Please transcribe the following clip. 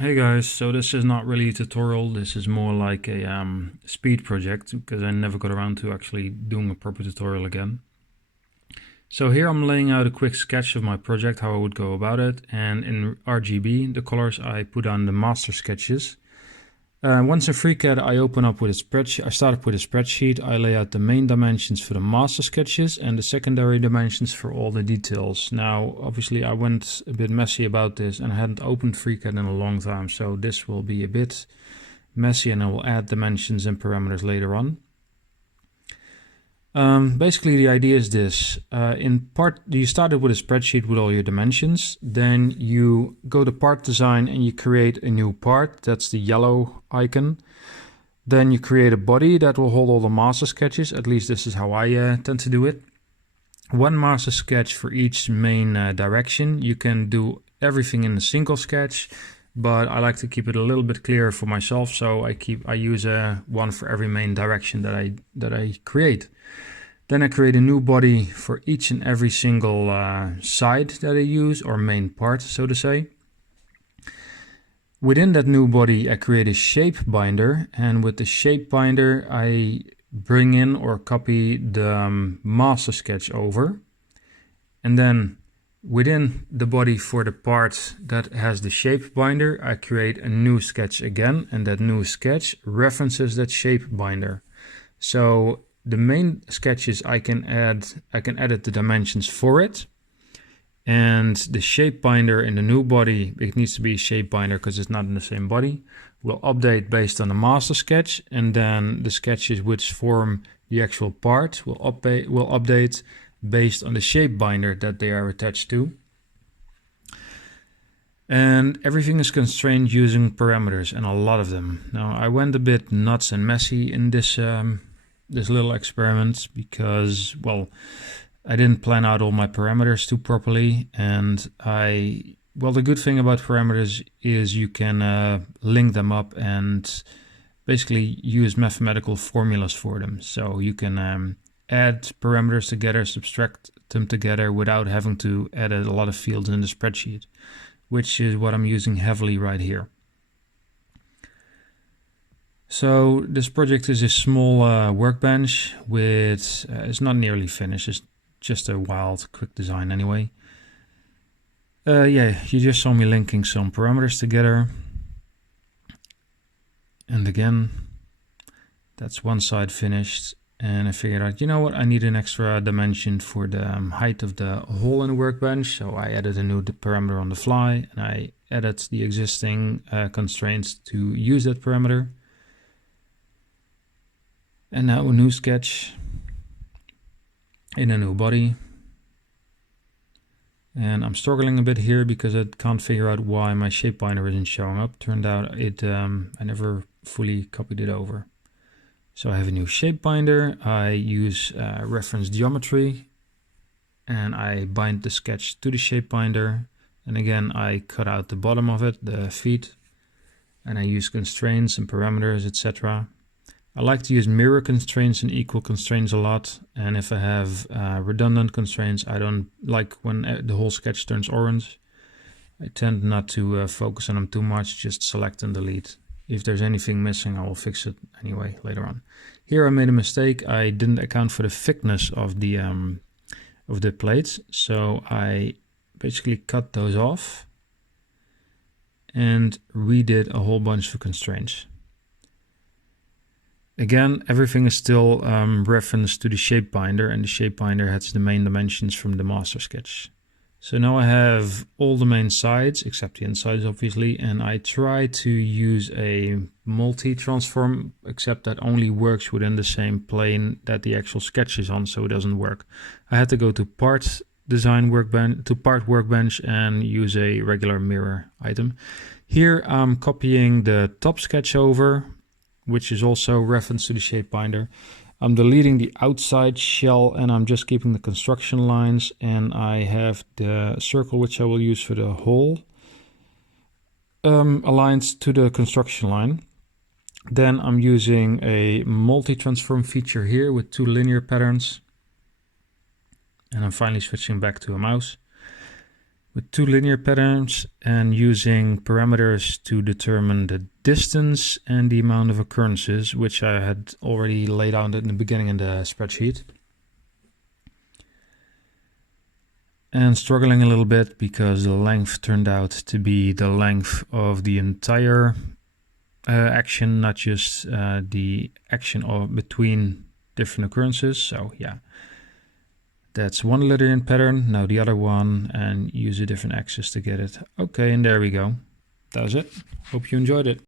Hey guys, so this is not really a tutorial, this is more like a speed project because I never got around to actually doing a proper tutorial again. So here I'm laying out a quick sketch of my project, how I would go about it, and in RGB, the colors, I put on the master sketches. Once in Freecad, I open up with a spreadsheet. I start up with a spreadsheet. I lay out the main dimensions for the master sketches and the secondary dimensions for all the details. Now, obviously, I went a bit messy about this and I hadn't opened Freecad in a long time, so this will be a bit messy, and I will add dimensions and parameters later on. Basically, the idea is this. In part, you started with a spreadsheet with all your dimensions. Then you go to part design and you create a new part. That's the yellow icon. Then you create a body that will hold all the master sketches. At least this is how I tend to do it. One master sketch for each main direction. You can do everything in a single sketch, but I like to keep it a little bit clearer for myself. So I use one for every main direction that I create. Then I create a new body for each and every single side that I use, or main part, so to say. Within that new body, I create a shape binder, and with the shape binder, I bring in or copy the master sketch over. And then within the body for the part that has the shape binder, I create a new sketch again, and that new sketch references that shape binder. So the main sketches I can edit the dimensions for it, and the shape binder in the new body, it needs to be a shape binder because it's not in the same body, will update based on the master sketch, and then the sketches which form the actual part will update based on the shape binder that they are attached to. And everything is constrained using parameters, and a lot of them. Now I went a bit nuts and messy in this little experiment because, well, I didn't plan out all my parameters too properly, and the good thing about parameters is you can link them up and basically use mathematical formulas for them. So you can add parameters together, subtract them together without having to add a lot of fields in the spreadsheet, which is what I'm using heavily right here. So this project is a small workbench with, it's not nearly finished, it's just a wild quick design anyway. You just saw me linking some parameters together. And again, that's one side finished. And I figured out, you know what, I need an extra dimension for the height of the hole in the workbench. So I added a new parameter on the fly, and I added the existing constraints to use that parameter. And now a new sketch in a new body. And I'm struggling a bit here because I can't figure out why my shape binder isn't showing up. Turned out I never fully copied it over. So I have a new shape binder. I use reference geometry, and I bind the sketch to the shape binder. And again, I cut out the bottom of it, the feet, and I use constraints and parameters, etc. I like to use mirror constraints and equal constraints a lot, and if I have redundant constraints, I don't like when the whole sketch turns orange. I tend not to focus on them too much, just select and delete. If there's anything missing, I will fix it anyway later on. Here I made a mistake. I didn't account for the thickness of the plates, so I basically cut those off and redid a whole bunch of constraints. Again, everything is still referenced to the shape binder, and the shape binder has the main dimensions from the master sketch. So now I have all the main sides, except the insides obviously, and I try to use a multi-transform, except that only works within the same plane that the actual sketch is on, so it doesn't work. I had to go to part design workbench, to part workbench, and use a regular mirror item. Here I'm copying the top sketch over, which is also referenced to the shape binder. I'm deleting the outside shell, and I'm just keeping the construction lines, and I have the circle which I will use for the hole aligned to the construction line. Then I'm using a multi-transform feature here with two linear patterns, and I'm finally switching back to a mouse. with two linear patterns and using parameters to determine the distance and the amount of occurrences, which I had already laid out in the beginning in the spreadsheet. And struggling a little bit because the length turned out to be the length of the entire action, not just the action between different occurrences. So yeah, that's one linear pattern. Now the other one, and use a different axis to get it. Okay, and there we go. That was it. Hope you enjoyed it.